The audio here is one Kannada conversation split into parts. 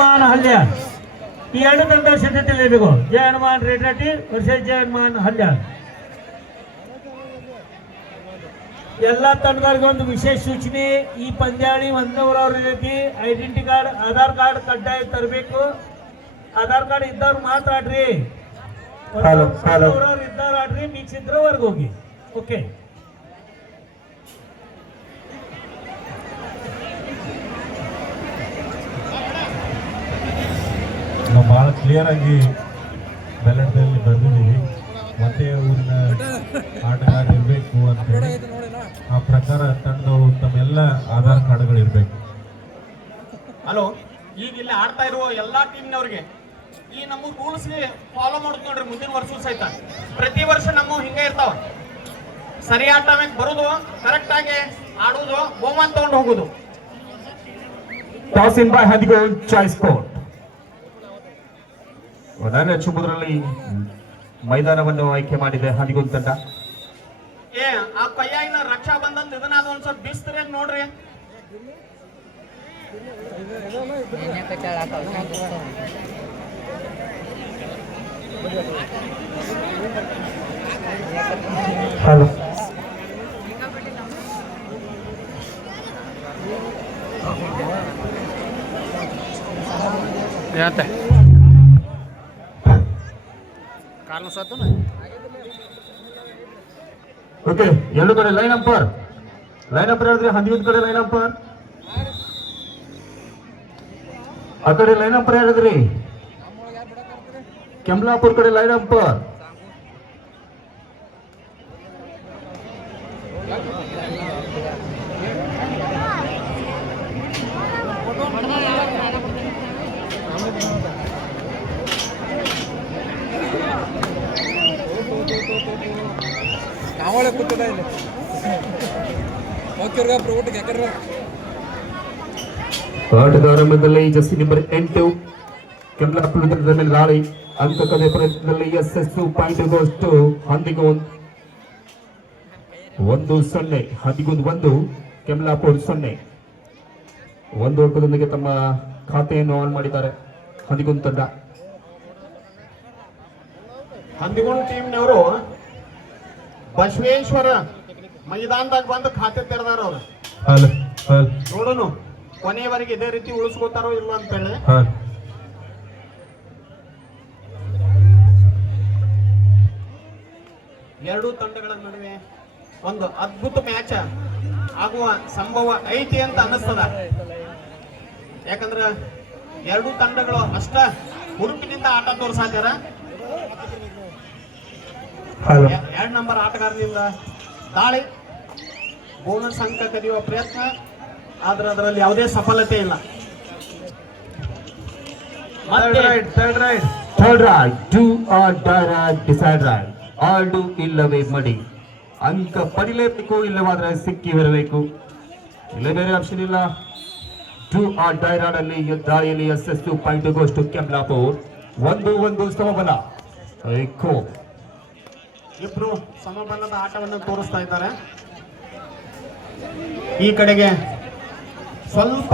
ಹನುಮಾನ್ ಹಲ್ಯ. ಈ ಎರಡು ತಂಡ ಸಿದ್ಧತೆ ಇರಬೇಕು ಜಯ ಹನುಮಾನ್ ರೇಟಾಟಿ ವರ್ಷ ಜಯ ಹನುಮಾನ್ ಹಲ್ಯ. ಎಲ್ಲ ತಂಡದವ್ರಿಗೆ ಒಂದು ವಿಶೇಷ ಸೂಚನೆ ಈ ಪಂದ್ಯಾಳಿ ಒಂದೂರವ್ರ ರೀತಿ ಐಡೆಂಟಿ ಕಾರ್ಡ್ ಆಧಾರ್ ಕಾರ್ಡ್ ಕಡ್ಡಾಯ ತರಬೇಕು. ಆಧಾರ್ ಕಾರ್ಡ್ ಇದ್ದವ್ರು. ಒಂದೂರವ್ರು ಇದ್ದವ್ರು ಆಡ್ರಿ ಮಿಕ್ಸ್ ಇದ್ರೆ ಹೋಗಿ ಓಕೆ ಭಾಳ ಕ್ಲಿಯರ್ ಆಗಿ ಬ್ಯಾಲೆಟ್ದಲ್ಲಿ ಬರೆದಿದ್ದೀವಿ ಮತ್ತೆ ಊರಿನ ಆಟಗಾರ ಇರಬೇಕು ಅಂತ ಹೇಳಿ ಆ ಪ್ರಕಾರ ತಂಡವು ತಮ್ಮೆಲ್ಲ ಆಧಾರ್ ಕಾರ್ಡ್ಗಳು ಇರಬೇಕು ಹಲೋ ಈಗ ಇಲ್ಲಿ ಆಡ್ತಾ ಇರುವ ಎಲ್ಲಾ ಟೀಮ್ನವ್ರಿಗೆ ಈ ನಮ್ಮ ರೂಲ್ಸ್ಗೆ ಫಾಲೋ ಮಾಡುದು ನೋಡ್ರಿ ಮುಂದಿನ ವರ್ಷ ಸಹಿತ. ಪ್ರತಿ ವರ್ಷ ನಮ್ಮ ಹಿಂಗೆ ಇರ್ತಾವ. ಸರಿ ಆಟ ಬರುದು ಕರೆಕ್ಟ್ ಆಗಿ ಆಡುದು ಬಹುಮಾನ ತಗೊಂಡು ಹೋಗುದು. Toss in by Hadigol choice sport ಪ್ರಧಾನ ಚುಂಬುದ್ರಲ್ಲಿ ಮೈದಾನವನ್ನು ಆಯ್ಕೆ ಮಾಡಿದೆ ಹದಿಗೋಲ್ ತಂಡ. ಏ ಆ ಕೈಯಾಗಿನ ರಕ್ಷಾ ಬಂಧನ್ ಇದನ್ನಾದ ಒಂದ್ ಸ್ವಲ್ಪ ಬಿಸ್ತಾರೆ ನೋಡ್ರಿ. ಹಲೋ. ಸತ್ತು ಓಕೆ, ಎರಡು ಕಡೆ ಲೈನ್ ಅಂಪರ್ ಲೈನ್ ಅಂಪರ್ ಹೇಳಿದ್ರೆ ಹದಿನೈದು ಕಡೆ ಲೈನ್ ಅಂಪರ್ ಆ ಕಡೆ ಲೈನ್ ಅಂಪರ್ ಹೇಳಿದ್ರಿ ಕೆಮ್ಲಾಪುರ್ ಕಡೆ ಲೈನ್ ಅಂಪರ್ ಆರಂಭದಲ್ಲಿ ಜಸ್ಸಿ ನಂಬರ್ ಎಂಟು. ಕೆಮ್ಲಾಪುರ ತಂಡದ ಮೇಲೆ ದಾಳಿ. ಅಂತಕದ ಪ್ರಯತ್ನದಲ್ಲಿ yes yes point goes to Handigon ಒಂದು ಸೊನ್ನೆ ಹದಿಗೊಂದು ಒಂದು ಕೆಮ್ಲಾಪುರ್ ಸೊನ್ನೆ. ಒಂದು ಅಂಕದೊಂದಿಗೆ ತಮ್ಮ ಖಾತೆಯನ್ನು ಆನ್ ಮಾಡಿದ್ದಾರೆ. ಹದಿಗೊಂದು ತಂಡ. ಹಂದಿಗುಂಡ್ ಟೀಮ್ನವರು ಬಸವೇಶ್ವರ ಮೈದಾನದಾಗ ಬಂದು ಖಾತೆ ತೆರೆದಾರ ಅವ್ರು. ನೋಡೋಣ ಕೊನೆಯವರೆಗೆ ಇದೇ ರೀತಿ ಉಳಿಸ್ಕೋತಾರೋ ಇಲ್ವೋ ಅಂತ ಹೇಳಿ ಎರಡೂ ತಂಡಗಳ ನಡುವೆ ಒಂದು ಅದ್ಭುತ ಮ್ಯಾಚ್ ಆಗುವ ಸಂಭವ ಐತಿ ಅಂತ ಅನ್ನಿಸ್ತದ. ಯಾಕಂದ್ರ ಎರಡೂ ತಂಡಗಳು ಅಷ್ಟ ಹುರುಪಿನಿಂದ ಆಟ ತೋರ್ಸಾಕ್ಯಾರ ಎರಡ್ ನಂಬರ್ ಆಟಗಾರನಿಂದ ದಾಳಿ. ಬೋನಸ್ ಅಂಕ ಕದಿಯುವ ಪ್ರಯತ್ನ. ಆದ್ರೆ ಅದರಲ್ಲಿ ಯಾವುದೇ ಸಫಲತೆ ಇಲ್ಲ. ಮತ್ತೆ third raid third raid do or direct decide raid ಆಲ್ಡು ಇಲ್ಲವೇ ಮಡಿ. ಅಂಕ ಪಡಿಲೇಬೇಕು ಇಲ್ಲವಾದ್ರೆ ಸಿಕ್ಕಿ ಬರಬೇಕು. ಇಲ್ಲ ಬೇರೆ ಆಪ್ಷನ್ ಇಲ್ಲ. ಟು ಆರ್ ಡೈರಾಡ್ ಅಲ್ಲಿ ದಾರಿಯಲ್ಲಿ yes yes two point goes to Kemlapur ಒಂದು ಒಂದು ಸಮಬಲ. ಏಕೋ. ಇಬ್ರು ಸಮಬಲದ ಆಟವನ್ನು ತೋರಿಸ್ತಾ ಇದ್ದಾರೆ. ಈ ಕಡೆಗೆ ಸ್ವಲ್ಪ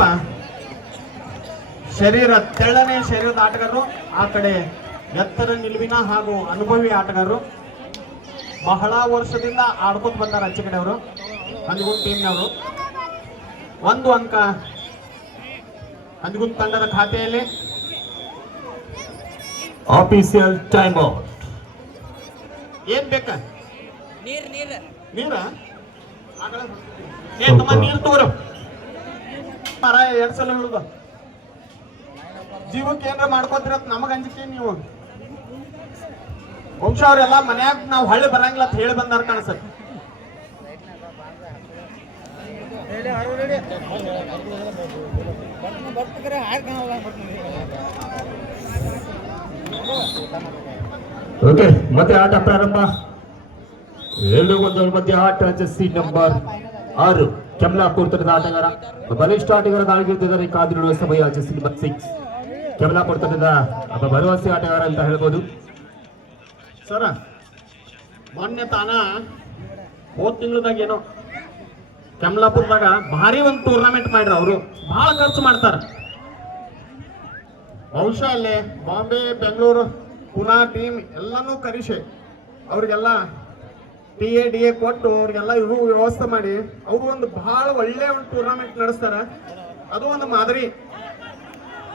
ಶರೀರ ತೆಳ್ಳನೆ ಶರೀರದ ಆಟಗಾರರು ಆ ಕಡೆ ಎತ್ತರ ನಿಲುವಿನ ಹಾಗೂ ಅನುಭವಿ ಆಟಗಾರರು. ಬಹಳ ವರ್ಷದಿಂದ ಆಡ್ಕೊಂಡು ಬಂದಾರ ಅಚ್ಚ ಕಡೆಯವರು ಹಂದಿಗುಂದ್ ಟೀಮ್ನವರು. ಒಂದು ಅಂಕ ಹಂದಿಗುಂದ್ ತಂಡದ ಖಾತೆಯಲ್ಲಿ. ಆಫೀಸಿಯಲ್ ಟೈಮ್ ಔಟ್ ಏನ್ ಬೇಕ? ನೀರ್ ನೀರ. ನೀರ? ನೀರು ತಗೋರು. ಮರ ಎರಡ್ ಸಲ ಹೇಳುದ? ಜೀವಕ್ಕೆ ಏನ್ರ ಮಾಡ್ಕೋತಿರತ್ ನಮಗ ಅಂಜಿಕೆ ನೀವು? ವಂಶ ಅವ್ರೆಲ್ಲ ಮನ್ಯಾಗ ನಾವ್ ಹಳ್ಳಿ ಬರಂಗಿಲ್ಲ ಅಂತ ಹೇಳಿ ಬಂದಾರ ಕಾಣಿಸತ್ ಓಕೆ, ಮತ್ತೆ ಆಟ ಪ್ರಾರಂಭ. ಎರಡು ಒಂದು ಮಧ್ಯೆ ಆಟ ಜಸ್ಸಿ ನಂಬರ್ ಆರು. ಕೆಮ್ಲಾಪುರ್ ತಂಡದ ಆಟಗಾರ, ಬಲಿಷ್ಠ ಆಟಗಾರ ದಾಳಿಗಿರುತ್ತಿದ್ದಾರೆ ಕಾದಿರುವ ಸಮಯ ಜಸ್ಸಿ ನಂಬರ್ ಸಿಕ್ಸ್. ಕೆಮಲಾಪುರ ತಂಡದ ಭರವಸೆ ಆಟಗಾರ ಅಂತ ಹೇಳ್ಬೋದು. ಸರ, ಮೊನ್ನೆ ತಾನ ಹೋದ್ ತಿಂಗಳದಾಗ ಏನೋ ಕಮಲಾಪುರದಾಗ ಭಾರಿ ಒಂದು ಟೂರ್ನಮೆಂಟ್ ಮಾಡ್ರ ಅವರು. ಬಹಳ ಖರ್ಚು ಮಾಡ್ತಾರ. ಬಹುಶಃ ಅಲ್ಲೇ ಬಾಂಬೆ, ಬೆಂಗಳೂರು, ಪುನಾ ಟೀಮ್ ಎಲ್ಲಾನು ಕರೀಶೆ. ಅವ್ರಿಗೆಲ್ಲ ಟಿ ಎ ಡಿ ಎ ಕೊಟ್ಟು ಅವ್ರಿಗೆಲ್ಲ ಇವು ವ್ಯವಸ್ಥೆ ಮಾಡಿ ಅವರು ಒಂದು ಬಹಳ ಒಳ್ಳೆ ಒಂದು ಟೂರ್ನಮೆಂಟ್ ನಡೆಸ್ತಾರ. ಅದು ಒಂದು ಮಾದರಿ.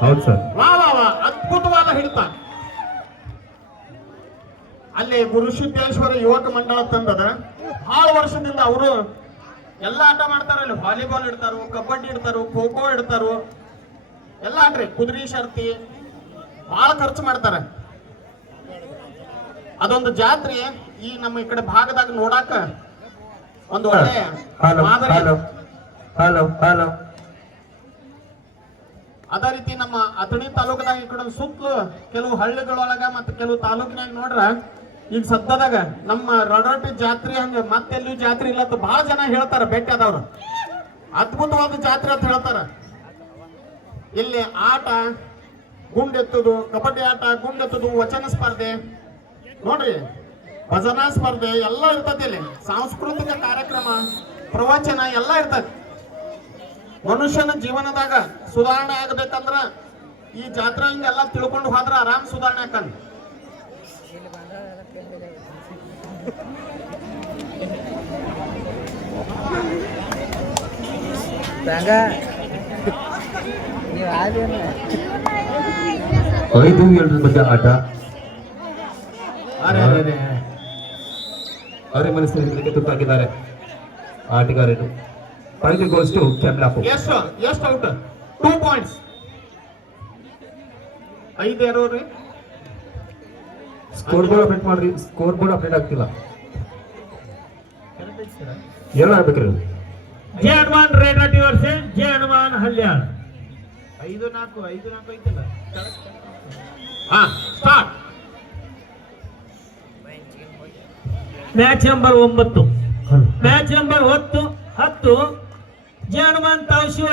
ಹೌದು ಸರ್. ವಾ ವಾ ವಾ ಅದ್ಭುತವಾದ ಹಿಡಿತ. ಅಲ್ಲಿ ಗುರುಸಿದ್ದೇಶ್ವರ ಯುವಕ ಮಂಡಳ ತಂದದ. ಬಹಳ ವರ್ಷದಿಂದ ಅವರು ಎಲ್ಲ ಆಟ ಮಾಡ್ತಾರ ಅಲ್ಲಿ ವಾಲಿಬಾಲ್ ಇಡ್ತಾರು ಕಬಡ್ಡಿ ಇಡ್ತಾರು ಖೋ ಖೋ ಇಡ್ತಾರು. ಎಲ್ಲ ಆಟ್ರಿ ಕುದುರೆ ಶರ್ತಿ ಬಹಳ ಖರ್ಚು ಮಾಡ್ತಾರೆ. ಅದೊಂದು ಜಾತ್ರೆ. ಈ ನಮ್ಮ ಈ ಕಡೆ ಭಾಗದಾಗ ನೋಡಾಕ ಒಂದು ಒಳ್ಳೆ ಮಾದರಿ ಅದೇ ರೀತಿ ನಮ್ಮ ಅಥಣಿ ತಾಲೂಕದಾಗ ಈ ಕಡೆ ಸುತ್ತಲೂ ಕೆಲವು ಹಳ್ಳಿಗಳೊಳಗ ಮತ್ತು ಕೆಲವು ತಾಲೂಕಿನಾಗ ನೋಡ್ರ ಈಗ ಸದ್ಯದಾಗ ನಮ್ಮ ರಡೊಟ್ಟ ಜಾತ್ರೆ ಹಂಗ ಮತ್ತೆಲ್ಲೂ ಜಾತ್ರೆ ಇಲ್ಲ ಅಂತ ಬಹಳ ಜನ ಹೇಳ್ತಾರ ಭೇಟಿ ಆದವ್ರು ಅದ್ಭುತವಾದ ಜಾತ್ರೆ ಅಂತ ಹೇಳ್ತಾರ. ಇಲ್ಲಿ ಆಟ ಗುಂಡೆತ್ತುದು ಕಬಡ್ಡಿ ಆಟ ಗುಂಡೆತ್ತುದು ವಚನ ಸ್ಪರ್ಧೆ. ನೋಡ್ರಿ. ಭಜನಾ ಸ್ಪರ್ಧೆ ಎಲ್ಲ ಇರ್ತದೆ ಇಲ್ಲಿ. ಸಾಂಸ್ಕೃತಿಕ ಕಾರ್ಯಕ್ರಮ ಪ್ರವಚನ ಎಲ್ಲ ಇರ್ತದೆ ಮನುಷ್ಯನ ಜೀವನದಾಗ ಸುಧಾರಣೆ ಆಗ್ಬೇಕಂದ್ರ ಈ ಜಾತ್ರೆ ಹಿಂಗೆಲ್ಲ ತಿಳ್ಕೊಂಡು ಹೋದ್ರ ಆರಾಮ್ ಸುಧಾರಣೆ ಆಕನ್. ಐದು ಏಳರ ಮಧ್ಯ ಆಟ. ಅರೆ ಅರೆ ಅರೆ. ಅವರೇ ಮನಸ್ಸಿನಲ್ಲಿ ತುತ್ತಾಗಿದ್ದಾರೆ. ಆಟಗಾರರು ಫೈನಲ್ ಗೋಲ್ಸ್ ಟು ಕೆಮ್ಲಾಪು ಎಷ್ಟು ಎಷ್ಟು ಔಟ್ ಟೂ ಪಾಯಿಂಟ್ಸ್ ಐದು ಯಾರು ರೀ ಸ್ಕೋರ್ ಬೋರ್ಡ್ ಅಪ್ಡೇಟ್ ಮಾಡ್ರಿ ಸ್ಕೋರ್ ಬೋರ್ಡ್ ಅಪ್ಡೇಟ್ ಆಗ್ತಿಲ್ಲ ಎಲ್ಲ ಆಗ್ಬೇಕ್ರಿ. ಜೆ ಹನುಮಾನ್ ರೇಟಾಟಿ ವರ್ಷ ಜೆ ಹನುಮಾನ್ ಹಲ್ಯಾಳ್ ಐದು ನಾಲ್ಕು ಐದು ನಾಲ್ಕು ಐತಲ್ಲ? ಹಾ ಸ್ಟಾರ್ಟ್ ಮ್ಯಾಚ್ ನಂಬರ್ ಒಂಬತ್ತು ಮ್ಯಾಚ್ ನಂಬರ್ ಹತ್ತು ಹತ್ತು ಜೆ ಹನುಮಾನ್ ತಾವಶಿ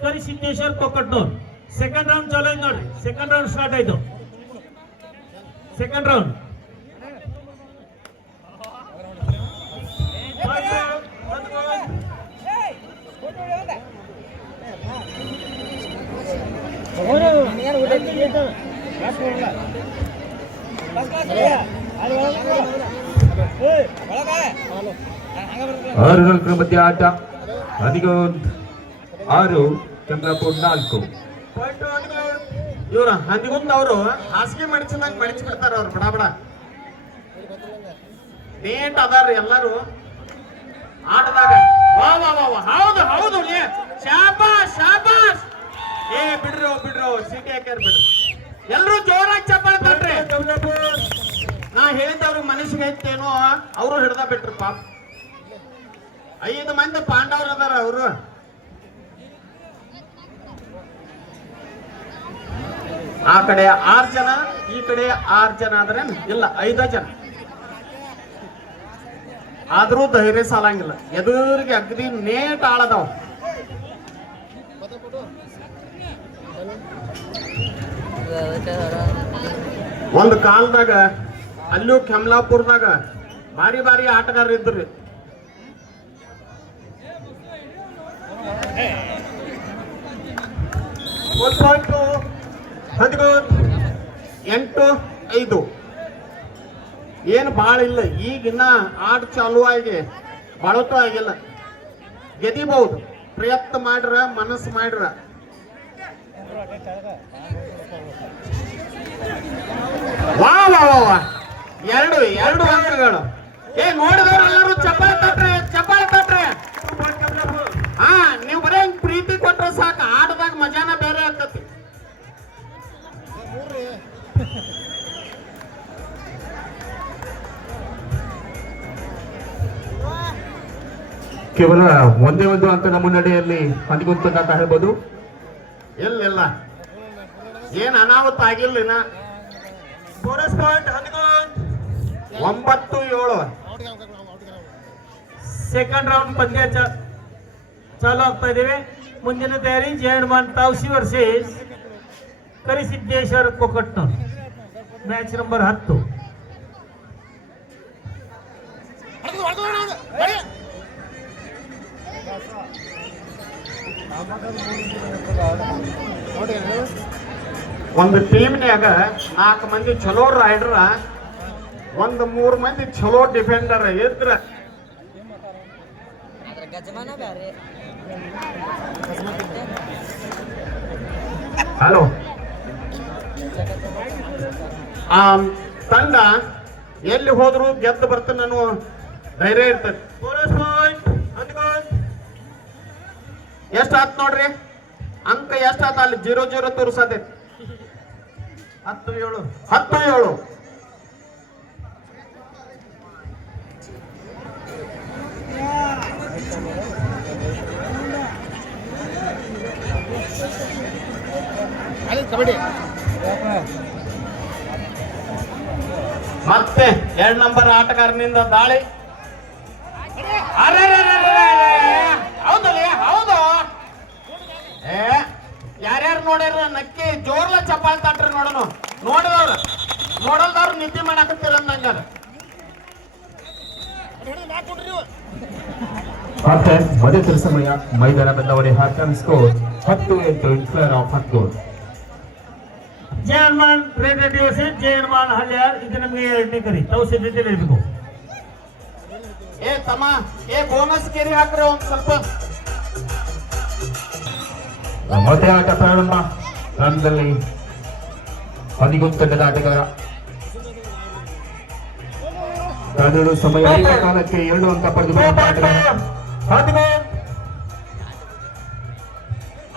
ಕರಿ ಸಿದ್ದೇಶ್ವರ್ ಕೊಕ್ಕಟ್ನೂರ್ ಸೆಕೆಂಡ್ ರೌಂಡ್ ಚಲೋ ಐತೆ ನೋಡ್ರಿ ಸೆಕೆಂಡ್ ರೌಂಡ್ ಸ್ಟಾರ್ಟ್ ಆಯ್ತು ಸೆಕೆಂಡ್ ರೌಂಡ್ ಆರು ನಾಲ್ಕರ ಮಧ್ಯ ಆಟ ಹದಿಗೊಂದು ಆರು ಕೆಮ್ಲಾಪುರ್ ನಾಲ್ಕು ಇವ್ರ ಹಂದಿಗುಂದ್ ಅವರು ಹಾಸಿಗೆ ಮಡಿಚಿದಂಗ ಮಡಿಚಿ ಬಿಡ್ತಾರ ಅವ್ರು ಬಡ ಬಡ ನೀಟ್ ಅದಾರ್ರಿ ಎಲ್ಲಾರು ಆಟದಾಗ ವಾ ವಾ ವಾ ವಾ ಹೌದು ಹೌದು ಲೇ ಶಾಬಾಸ್ ಶಾಬಾಸ್ ಏ ಬಿಡ್ರೋ ಬಿಡ್ರೋ ಸಿಟಿ ಹಾಕ್ಯಾರ ಬಿಡ್ರಿ ಎಲ್ರು ಜೋರಾಗಿ ಚಪ್ಪಾಳೆ ತಟ್ರಿ ನಾ ಹೇಳಿದ್ದವ್ರಿಗೆ ಮನಸ್ಸಿಗೆ ಹೆಚ್ಚೇನೋ ಅವರು ಹಿಡ್ದ ಬಿಟ್ರು ಪಾಪ ಐದು ಮಂದಿ ಪಾಂಡವ್ರು ಅದಾರ ಅವರು. ಆ ಕಡೆ ಆರ್ ಜನ, ಈ ಕಡೆ ಆರ್ ಜನ ಆದ್ರೆ ಇಲ್ಲ, ಐದ ಜನ. ಆದ್ರೂ ಧೈರ್ಯ ಸಾಲಂಗಿಲ್ಲ. ಎದುರಿಗೆ ಅಗ್ರಿ ನೇಟ್ ಆಳದವ. ಒಂದು ಕಾಲದಾಗ ಅಲ್ಲೂ ಕೆಮ್ಲಾಪುರ್ದಾಗ ಭಾರಿ ಭಾರಿ ಆಟಗಾರರು ಇದ್ರಿ ಎಂಟು ಐದು. ಏನು ಭಾಳ ಇಲ್ಲ, ಈಗಿನ್ನ ಆಟ ಚಾಲು ಆಗಿ ಬಳತು ಆಗಿಲ್ಲ. ಗೆದಿಬಹುದು ಪ್ರಯತ್ನ ಮಾಡ್ರ, ಮನಸ್ಸು ಮಾಡ್ರ. ವಾ ವಾ ವಾ. ಎರಡು ಎರಡು ಅಂಕಗಳು. ಏ ನೋಡಿದವ್ರು ಎಲ್ಲರೂ ಚಪ್ಪಾಳೆ ತಟ್ರೆ ಚಪ್ಪಾಳೆ ತಟ್ರೆ. ಹಾ ನೀವು ಬರೇ ಹಿಂಗ್ ಪ್ರೀತಿ ಕೊಟ್ರೆ ಸಾಕು. ಆಟದಾಗ ಮಜಾನ ಬೇರೆ ಆಗ್ತತಿ ಕೇವಲ ಒಂದೇ ಒಂದು ಅಂತ ನಮ್ಮ ನಡೆಯಲ್ಲಿ ಅಂತ ಹೇಳ್ಬೋದು. ಇಲ್ಲ ಇಲ್ಲ. ಏನ್ ಅನಾಹುತ ಆಗಿಲ್ಲ ಬೋನಸ್ ಪಾಯಿಂಟ್ ಒಂಬತ್ತು ಏಳು. ಸೆಕೆಂಡ್ ರೌಂಡ್ ಪಂದ್ಯ ಚಾಲು ಆಗ್ತಾ ಇದ್ದೀವಿ. ಮುಂದಿನ ತಯಾರಿ ಜಯನ್ಮಾನ್ ತಾವ್ಸಿ versus Karisiddeshwara Kokkatnur match number ಹತ್ತು. ಒಂದು ಟೀಮ್ನ್ಯಾಗ ನಾಲ್ಕು ಮಂದಿ ಚಲೋ ರೈಡರ್ ಒಂದು ಮೂರು ಮಂದಿ ಚಲೋ ಡಿಫೆಂಡರ್ ಇದ್ರ. ಅದ್ರ ಗಜಮಾನ ಬ್ಯಾರೆ. ಹಲೋ. ಆ ತಂಡ ಎಲ್ಲಿ ಹೋದ್ರು ಗೆದ್ದು ಬರ್ತ ನಾನು ಧೈರ್ಯ ಇರ್ತದೆ. ಎಷ್ಟು ಆತ್ ನೋಡ್ರಿ? ಅಂಕ ಎಷ್ಟು ಆತ ಅಲ್ಲಿ? ಜೀರೋ ಜೀರೋ ತೋರಿಸತೈತಿ ಹತ್ತು ಏಳು. ಹತ್ತು ಏಳು. ಮತ್ತೆ ಎರಡ್ ನಂಬರ್ ಆಟಗಾರನಿಂದ ದಾಳಿ. ಹೌದಲ್ಲ ಹೌದು. ಏ ಯಾರ್ಯಾರು ನೋಡ್ಯಾರ? ನಕ್ಕಿ ಜೋರ್ಲ ಚಪ್ಪಾಳೆ ತಟ್ರಿ ನೋಡೋಣ ನೋಡಿದವ್ರು. ನೋಡಲ್ದವ್ರು ನಿದ್ದೆ ಮಾಡಾಕತ್ತಿಲ್ಲ ಅಂದಂಗಾರ ಟೈಮ್ ಮೊದಲ ಸಮಯ ಮೈದಾನ ಬಂದವರೇ ಹಾಫ್ ಟೈಮ್ ಸ್ಕೋರ್. ಹತ್ತು ಎಂಟು ಇನ್ ಫೇರ್ ಆಫ್ ಹತ್ತು. ಜಯ ಹನುಮಾನ್ ರೇಟ್ ಹಲ್ಯಾರ್ ಇದು ನಮಗೆ ಎರಡನೇ ಕರಿ. ತಾವು ಸಿದ್ಧತೆ ಇರಬೇಕು ಏ ತಮ್ಮ ಏ ಬೋನಸ್ ಕೇರಿ ಹಾಕ್ರೆ ಒಂದು ಸ್ವಲ್ಪ. ಮತ್ತೆ ಆಟ ಪ್ರಾರಂಭ. ರಂಗದಲ್ಲಿ ಹದಿಗೊಂದು ತಂಡದ ಆಟಗಾರ ಕಳೆದೆರಡು ಸಮಯ ಕಾಲಕ್ಕೆ ಎರಡು ಅಂಕ ಪಡೆದುಕೊಂಡ ಆಟಗಾರ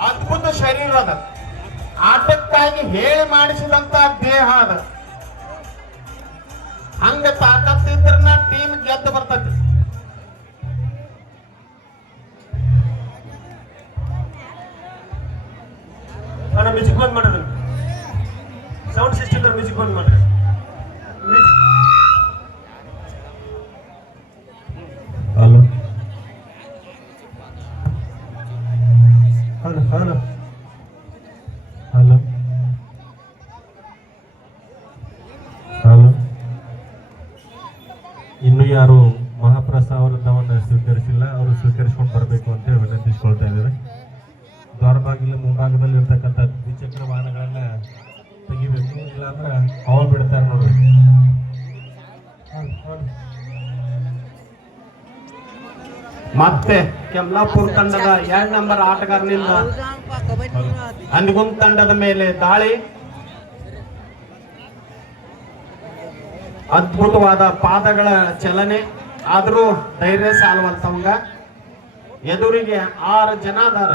ಅದ್ಭುತ ಶರೀರ ಅದ. ಆಟಕ್ಕಾಗಿ ಹೇಳಿ ಮಾಡಿಸಿದಂತ ದೇಹ ಅದ. ಮತ್ತೆ ಕೆಮ್ಲಾಪುರ್ ತಂಡದ ಎರಡ್ ನಂಬರ್ ಆಟಗಾರನಿಂದ ಅಂದಿಗುಂದ್ ತಂಡದ ಮೇಲೆ ದಾಳಿ. ಅದ್ಭುತವಾದ ಪಾದಗಳ ಚಲನೆ. ಆದರೂ ಧೈರ್ಯ ಸಾಲುವಂತವಂಗ ಎದುರಿಗೆ ಆರು ಜನ ಅದಾರ.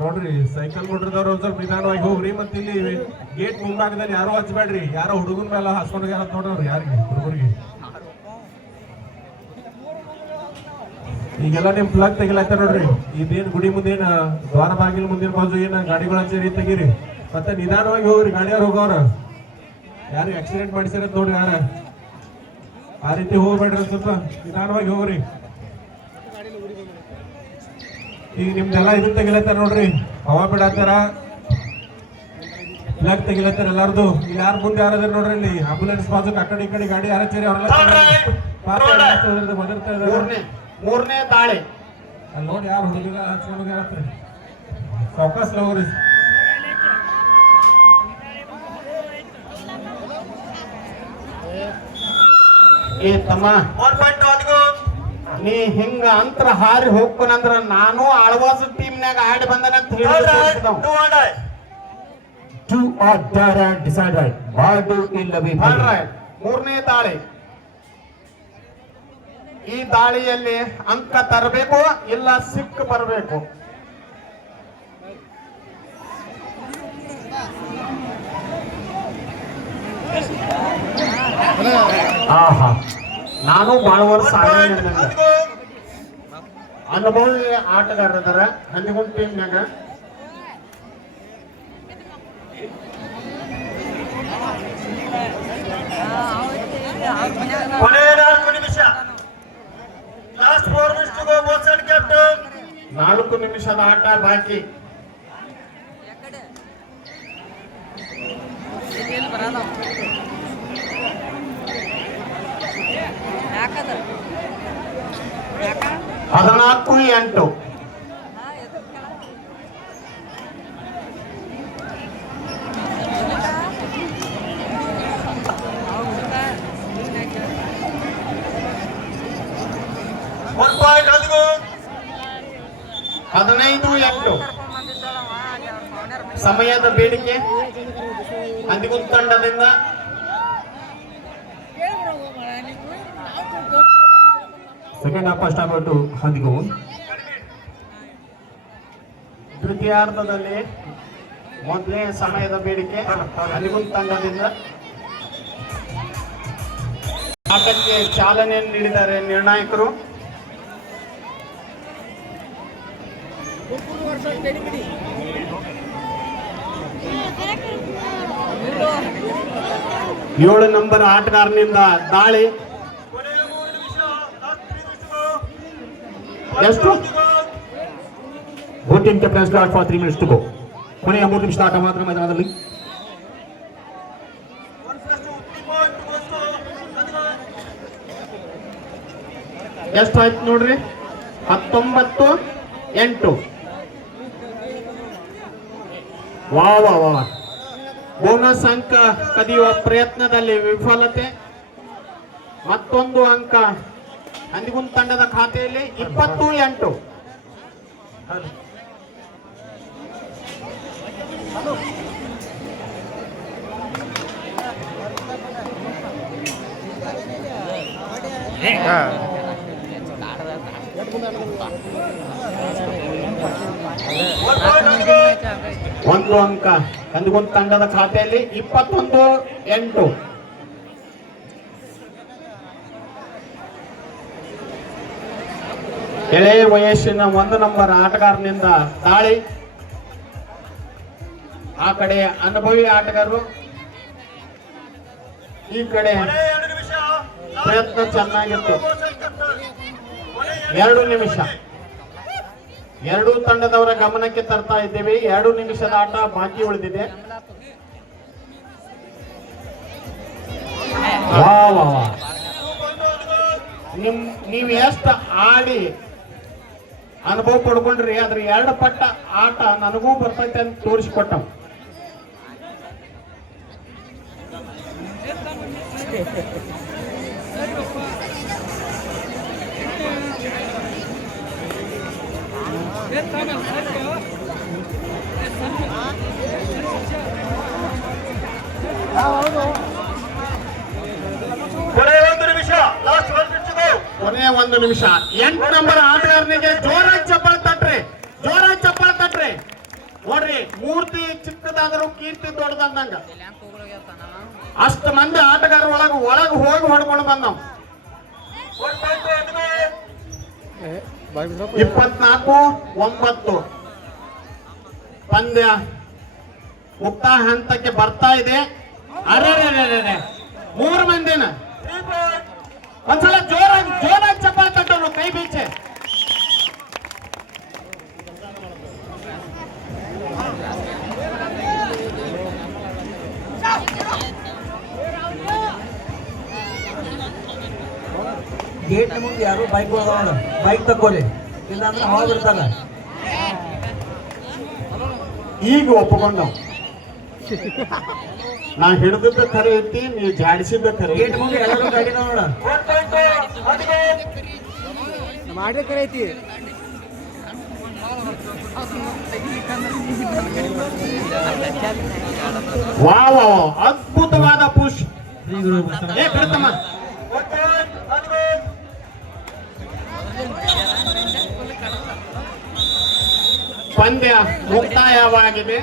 ನೋಡ್ರಿ, ಸೈಕಲ್ ಕೊಟ್ಟಿರ್ತಾರ ಸ್ವಲ್ಪ ನಿಧಾನವಾಗಿ ಹೋಗ್ರಿ, ಮತ್ತೆ ಇಲ್ಲಿ ಗೇಟ್ ಮುಂಭಾಗದಲ್ಲಿ ಯಾರೋ ಹಚ್ಬೇಡ್ರಿ. ಯಾರೋ ಹುಡುಗನ ಮೇಲೆ ಹಾಸ್ಕೊಂಡು ಯಾರಿಗೆ, ಹುಡುಗರಿಗೆ. ಈಗೆಲ್ಲ ನಿಮ್ ಪ್ಲಗ್ ತೆಗಿಲತ್ತ ನೋಡ್ರಿ. ಇದೇನ್ ಗುಡಿ ಮುಂದೇನ ದ್ವಾರ ಬಾಗಿಲು ಮುಂದಿನ ಬಾಜು ಏನ ಗಾಡಿಗಳ ಹಚ್ಚಿರಿ ತೆಗೀರಿ. ಮತ್ತೆ ನಿಧಾನವಾಗಿ ಹೋಗ್ರಿ ಗಾಡಿಯವ್ರು ಹೋಗೋರ? ಯಾರು ಆಕ್ಸಿಡೆಂಟ್ ಮಾಡಿಸಿರತ್ ನೋಡ್ರಿ ಯಾರ? ಆ ರೀತಿ ಹೋಗ್ಬೇಡ್ರಿ ಸ್ವಲ್ಪ ನಿಧಾನವಾಗಿ ಹೋಗ್ರಿ. ಈಗ ನಿಮ್ದೆಲ್ಲ ಇದನ್ನ ತೆಗಿಲತ್ತಾರ ನೋಡ್ರಿ. ಹವಾ ಬಿಡತ್ತಾರ ಪ್ಲಗ್ ತೆಗಿಲತ್ತಾರ ಎಲ್ಲಾರ್ದು. ಇಲ್ಲಿ ಯಾರು ಮುಂದೆ ಯಾರದಾರ ನೋಡ್ರಿ ಇಲ್ಲಿ? ಆಂಬುಲೆನ್ಸ್ ಬಾಜು ಆ ಕಡೆ ಈ ಕಡೆ ಗಾಡಿ ಯಾರ ಹಚ್ಚಿರಿ ಅವ್ರೆಲ್ಲ ಪಾಪ ಎಲ್ಲ ಹಚ್ಚೋದ್ರಿಂದ ಬದರ್ತಾ ಇದಾರೆ. ಮೂರನೇ ಮೂರನೇ ದಾಳಿ ಅಲ್ಲಿ ನೋಡಿ ಯಾರು ಹುಡುಗ ಹಚ್ಕೊಂಡು ಹೋಗ್ಯಾರತ್ರಿ ಸಾವಕಾಶ ಹೋಗ್ರಿ ಏ ತಮ್ಮ ನೀ ಹಿಂಗ ಅಂತರ ಹಾರಿ ಹೋಗ್ಕೊನಂದ್ರ ನಾನು ಆಳ್ವಾಸ ಟೀಮ್ನಾಗ ಆಡಿ ಬಂದನಂತ ಹೇಳಿ ತೋರ್ಸಿದವ. ಟು ಆರ್ ಡಾರ್ ಅಂಡ್ ಡಿಸೈಡ್ ರೈಟ್ ಮಾಡು ಇಲ್ಲವೇ All ಬಿಡು. right. ಮೂರನೇ ದಾಳಿ ಈ ದಾಳಿಯಲ್ಲಿ ಅಂಕ ತರಬೇಕು ಇಲ್ಲ ಸಿಕ್ ಬರಬೇಕು? ಆಹಾ ನಾನು ಬಹಳ ವರ್ಷ. ಅನುಭವಿ ಆಟಗಾರ ಅದಾರ ಹಂದಿಗುಂಡ್ ಟೀಮ್ನಾಗ ಕೊನೆ ನಾಲ್ಕು ನಿಮಿಷ last four minutes to go motion captain ನಾಲ್ಕು ನಿಮಿಷದ ಆಟ ಬಾಕಿ ಬರಲ್ಲ ಯಾಕದ ಯಾಕ ಹದಿನಾಲ್ಕು ಎಂಟು ಹದಿನೈದು ಎಂಟು. ಸಮಯದ ಬೇಡಿಕೆ. ಅಂದಿಗುಂದ ತಂಡದಿಂದ. Second half first to Hadigu ದ್ವಿತೀಯಾರ್ಧದಲ್ಲಿ ಮೊದಲೇ ಸಮಯದ ಬೇಡಿಕೆ ಅಲ್ಲಿಗುಂದ ತಂಡದಿಂದ. ಆಟಕ್ಕೆ ಚಾಲನೆಯನ್ನು ನೀಡಿದ್ದಾರೆ ನಿರ್ಣಾಯಕರು. ಏಳು ನಂಬರ್ ಆಟಗಾರನಿಂದ ದಾಳಿ. ಎಷ್ಟು? Both team captain start for three minutes to go ಕೊನೆಯ ಮೂರು ನಿಮಿಷದ ಆಟ ಮಾತ್ರ ಮೈದಾನದಲ್ಲಿ. ಎಷ್ಟಾಯ್ತು ನೋಡ್ರಿ? ಹತ್ತೊಂಬತ್ತು, ಎಂಟು. ವಾ ವಾ ವಾ ಬೋನಸ್ ಅಂಕ ಕದಿಯುವ ಪ್ರಯತ್ನದಲ್ಲಿ ವಿಫಲತೆ. ಮತ್ತೊಂದು ಅಂಕ ಅಂದಿಗುಂದ್ ತಂಡದ ಖಾತೆಯಲ್ಲಿ ಇಪ್ಪತ್ತು ಎಂಟು. ಒಂದು ಅಂಕ. ಅಂದಿಗುಂದ್ ತಂಡದ ಖಾತೆಯಲ್ಲಿ ಇಪ್ಪತ್ತೊಂದು, ಎಂಟು. ಎಳೆಯ ವಯಸ್ಸಿನ ಒಂದು ನಂಬರ್ ಆಟಗಾರನಿಂದ ದಾಳಿ. ಆ ಕಡೆ ಅನುಭವಿ ಆಟಗಾರರು. ಈ ಕಡೆ ಪ್ರಯತ್ನ ಚೆನ್ನಾಗಿತ್ತು. ಎರಡು ನಿಮಿಷ. ಎರಡೂ ತಂಡದವರ ಗಮನಕ್ಕೆ ತರ್ತಾ ಇದ್ದೇವೆ. ಎರಡು ನಿಮಿಷದ ಆಟ ಬಾಕಿ ಉಳಿದಿದೆ. ನಿಮ್ ನೀವು ಎಷ್ಟು ಆಡಿ ಅನುಭವ ಪಡ್ಕೊಂಡ್ರಿ ಅದ್ರ ಎರಡು ಪಟ್ಟ ಆಟ ನನಗೂ ಬರ್ತೈತೆ ಅಂತ ತೋರಿಸ್ಕೊಟ್ಟ. ಕೊನೆಯ ಒಂದು ನಿಮಿಷ ಕೊನೆ ಒಂದು ನಿಮಿಷ. ಎಂಟು ನಂಬರ್ ಆಟಗಾರನಿಗೆ ಜೋರಾಗಿ ಚಪ್ಪಳ ತಟ್ರಿ. ಜೋರಾಗಿ ಚಪ್ಪಳ ತಟ್ರಿ. ನೋಡ್ರಿ, ಮೂರ್ತಿ ಚಿಕ್ಕದಾದರೂ ಕೀರ್ತಿ ದೊಡ್ಡದಂದಂಗ ಅಷ್ಟು ಮಂದಿ ಆಟಗಾರ ಒಳಗ ಒಳಗ ಹೋಗಿ ಹೊಡ್ಕೊಂಡು ಬಂದವ್. ಇಪ್ಪತ್ನಾಲ್ಕು ಒಂಬತ್ತು. ಪಂದ್ಯ ಮುಕ್ತ ಹಂತಕ್ಕೆ ಬರ್ತಾ ಇದೆ. ಅರೆ ಮೂರು ಮಂದಿನ. ಒಂದ್ಸಲ ಜೋರಾಗಿ ಜೋರಾಗಿ ಚಪ್ಪಾಳೆ ಗೇಟ್ ಮುಂದೆ ಯಾರು ಬೈಕ್ ಹೋಗೋಣ ಬೈಕ್ ತಕ್ಕೋಲಿ. ಇಲ್ಲಾಂದ್ರೆ ಬಿಡ್ತಾರ ಈಗ ನಾವು. ನಾ ಹಿಡಿದ ಖರೆ ಐತಿ ನೀವು ಜಾಡಿಸಿದ್ದ ಖರೆ ಗೇಟ್ ಮುಂದೆ ಎಲ್ಲರೂ ಗಾಡಿ ನೋಡ. ಮಾಡಿ ಕರೆ ಐತಿ. ವಾ ವಾ, ಅದ್ಭುತವಾದ ಪುಷ್. ಏ ಬಿಡ್ತಮ್ಮ. ಪಂದ್ಯ ಮುಕ್ತಾಯವಾಗಿದೆ.